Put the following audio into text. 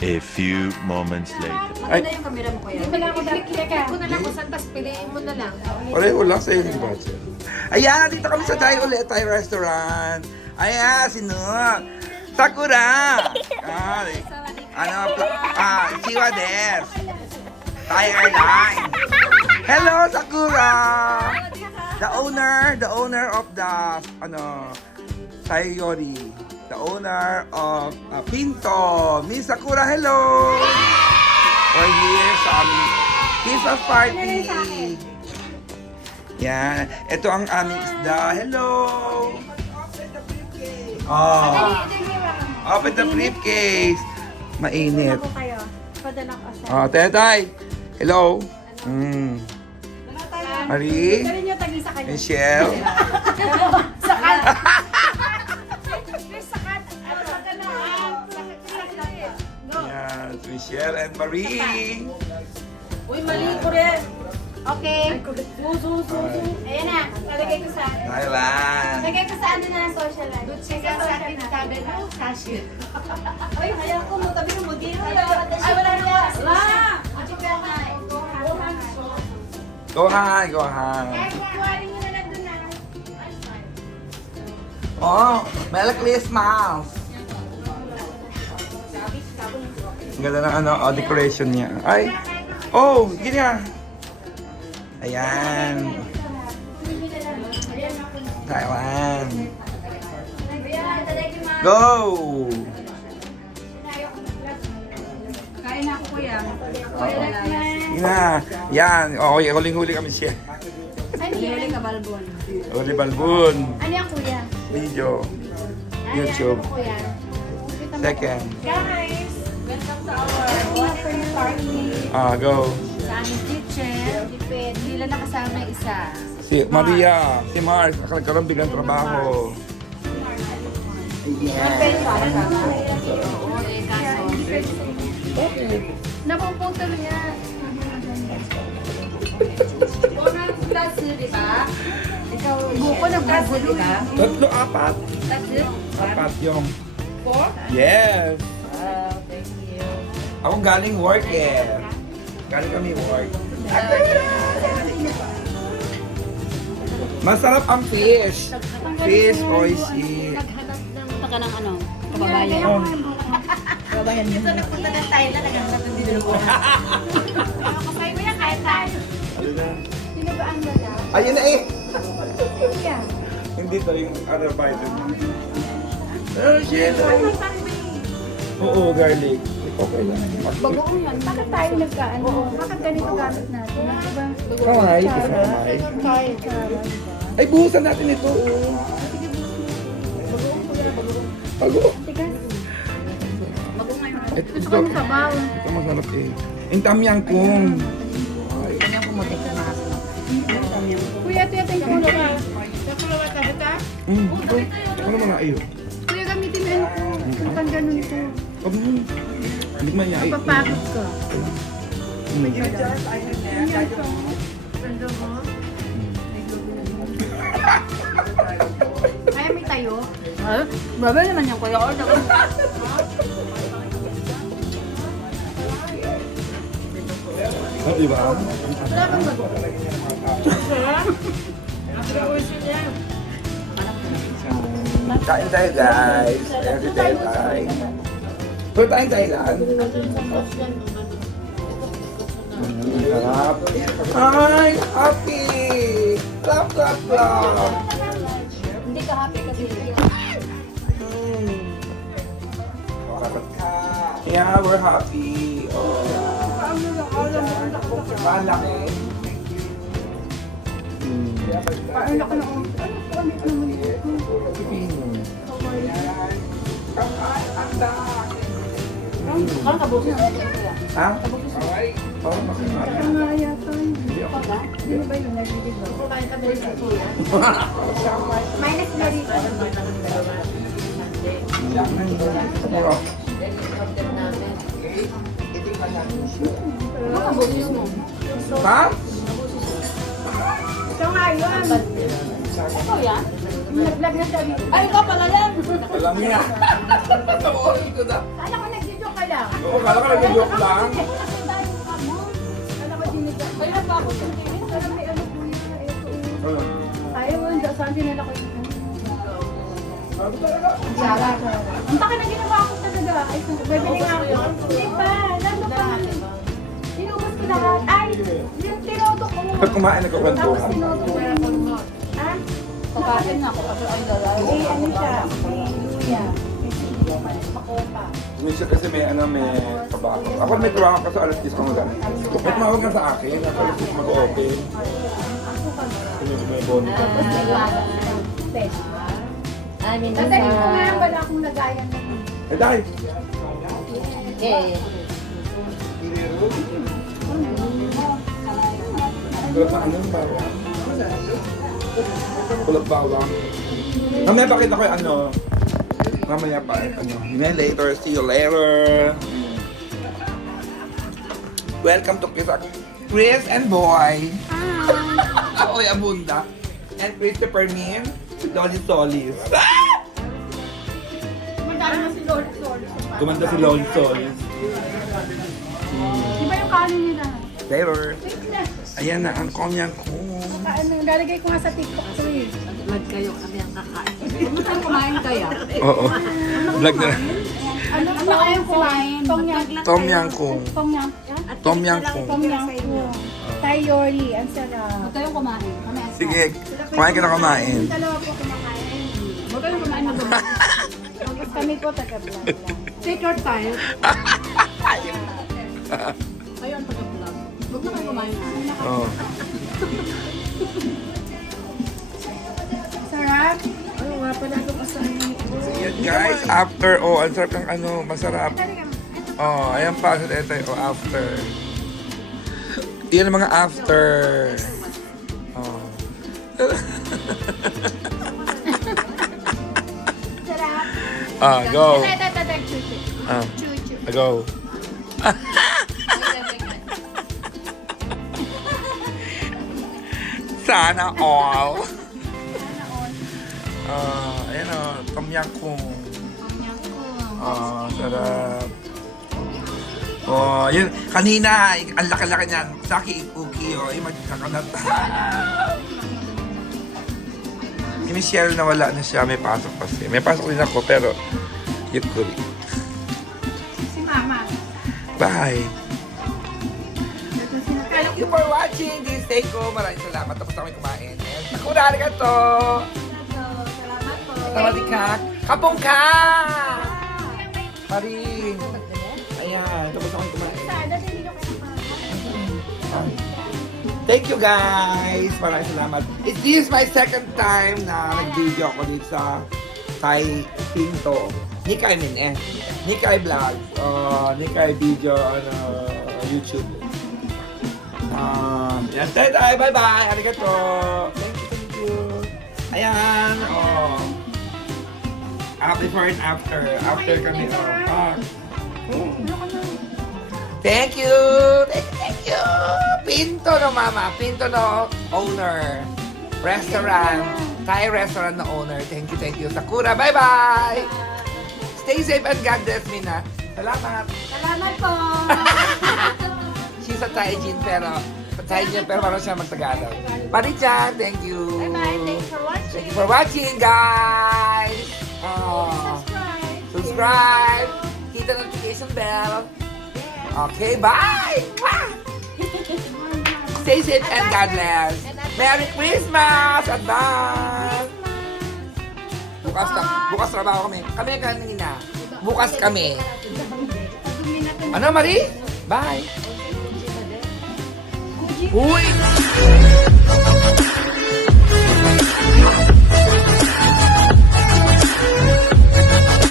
A few moments later. Maganda yung camera mo kuya. Hindi lang ako click ko na lang kung saan, tapos piliin mo na lang. Pareho lang sa yung budget. Ayan, dito kami sa Thai ulit, Thai restaurant. Ayan, sino? Sakura! Shiwa des. Thai Airlines. Hello, Sakura! The owner of the, Thai Yori. The owner of Pinto. Miss Sakura, hello! We're here sa aming Christmas party. Yan. Ito ang aming isda. Hello! Oh. Open the briefcase. Mainit. Ako kayo. Padala ko sa... Oh, Tetay. Hello. Marie. Galing nyo tagi sa kanya. Michelle. Sakat! Sakat! Ano ba ka na? Sakat! Go! Yan. Michelle and Marie. Uy, mali ko rin. Okay. Ayan na. Lalagay ko sa... Thailand. Lagay ko sa ano na ng social life. Good siya sa akin. Sabi mo, sashit. Uy, hayaan ko mo. Tabi mo. Di mo. Ay, wala na. La! Go hi, go hi. Kuharin nyo na lang doon na. Oh, Merry Christmas. Ang ganda ng decoration niya. Ay, oh, ganyan. Ayan. Thailand. Go! Kain na ako kuya. Sige na. Yan. Okay, huling-huli kami siya. Ano Huli yan? ka balbon. Huli balbon. Ano yan, kuya? Video. Ano YouTube. yan, kuya? Second. Guys! Welcome to our water party. Go. Sa aming kitchen. Hindi lang nakasama isa. Si Maria, si Mars, nagkaroon biglang trabaho. Napuputol niya. Buko na buko, di ba? Tatlo, apat. Apat yung. Yes. Wow, thank you. Ako galing work eh. Galing kami work. Masarap ang fish. Fish, oishi. Naghanap ng... Punta ka ng ano? Kababayan. Oh. Kababayan niyo. Ito nagpunta ng Thailand. Naghanap ng dito po. Kapay mo yan, kahit tayo. Ano na? Sino ba ang dala? Ayun na eh. Yan. Hindi to yung other bite. Oh, shit. Oo, garlic. Okay lang. Bagoong yan. Bakit tayo nagkaan? Bakit ganito gamit natin? Diba? Kamay. Kamay. Ay, buhusan natin ito. Bago. Tigas. Ito, Gusto ko ng sabaw. ito masarap eh. Yung tamyang kung. Kanyang kumutik na mga Kuya, ito yung kulo ka. Sa kulo ka tabata? Ano mga iyo? Kuya, gamitin mo yan ko. Pag ganun ko. Huwag mo. Hindi man yai. Papakot ko. Mm. Yan ko. Ganda mo? Kaya may tayo? Ay, babay naman yung kuya order. Oh, di ba? Wala bang bago? Kain tayo guys. Every day tayo. Ito tayong Thailand. Sarap. Ay, happy! Clap, clap, clap! Hindi ka happy kasi. Yeah, we're happy. Oh. Malaki. Ay, naku na. Kala kabusin na natin kuya. Ha? Oh, makinari. Nga yata. Hindi ba yun? Nag-ibig mo? Minus na rin. Mura. Ano kabusin mo? Ha? Ito nga yun. Ikaw yan? Nag-vlog na sabi. Ay, ikaw pala yan! Alam niya. Nabuhay ko na. Kala ko nag-video kayo lang. Oo, kala ka nag-joke lang. Kala ko dinigang. Kaya pa ako sa tingin. Pero may ano po yun na ito. Ayaw mo, saan dinala ko yun? Yara. Ang baka na ginawa ko talaga. Ay, bibili nga ako. Hindi pa. Lalo pa. Inubos ko lahat. Ay, yung tinoto ko. Pag kumain, Tapos nagkakwentuhan. tinoto ko. Ha? Pagkain na ako kasi ang lalaki. May ano siya. May luya. May sili. May pakopa. Minsan kasi may tabako. Ako may trabaho ka sa alas 10 ko magana. Ba't mawag ka sa akin? At alas 10 mag-open. May bonus. Tapos may wala. Special. Amin na Tatay ko nga, wala akong lagayan na yun. Eh dahil, Eh, kulap na anong bawang? Kulap bawang. Mamaya pakita ko yung ano. Mamaya pa, ano. Later, see you later. Welcome to Chris and Boy. Oy, Abunda. And Christopher Min. Dolly Solis. Magkano na si Lord Solis. Kumanda si Loli Solis. Di ba yung kanin nila? Later. Wait na. Ayan na ang konyang ko. Ano, lalagay ko nga sa TikTok ko eh. mag kayo kami ang kakain. Kumusta kumain kaya? Oo. Vlog na. Ano ba kayong kumain? Tom Yam. Tom Yang Kung. Tom Yam. Tom Yang Kung. Tom Yam Kung. Thai Yori. Ang sarap. Huwag kayong kumain. Kami ang Sige, kumain ka na kumain. Yung dalawa po kumakain. Huwag kayong kumain na gumawa. Tapos kami po taga-vlog lang. Take your time. Kayo ang taga-vlog. Huwag na kayo kumain na. Oh. Sarap. Ano nga pala ito kasahin. Yan guys, after, oh, ang sarap ng ano, masarap. Oh, ayan pa, ito, oh, after. Yan ang mga after. Oh. Sarap. Ah, go. Ito, chuchu. Ah, Chuchu. go. Sana all. Ayan o, Tom Yang Kung. Sarap. Oh, yun. Kanina, ang laki-laki niyan. Saki cookie, oh. Yung magkakalat. Si Michelle nawala na siya. May pasok kasi. May pasok din ako, pero yung kuri. Si Mama. Bye. Ito sinakala Thank you for watching this take ko. Maraming salamat. Tapos na kami kumain. And nakunari ka to. Salamat po. Tawadi ka. Kapong ka! Marin. Ayan. Tapos na kami kumain. Sana hindi ko kayo Thank you guys! Maraming salamat. This is my second time na nag-video ako dito sa Thai Pinto. Nikay min Nikay vlog. Nikay video on YouTube. Yan, tay, bye-bye! Arigato! Thank you. Ayan, before and after. After kami, Thank you! Thank you! Pinto no, mama. Pinto no, owner. Restaurant. Thai restaurant na owner. Thank you. Sakura, bye-bye! Stay safe and God bless me na. Salamat! Salamat po. She's a Thai Jin pero parang siya mag-Tagalog. Pari-chan, thank you! Bye-bye. Thanks for watching. Thank you for watching, guys! Subscribe! Hit the notification bell. Okay, bye! Stay safe and God bless. Merry Christmas! Advance! Bukas trabaho kami. Kami kanina. Bukas kami. Ano, Marie? Bye! Uy!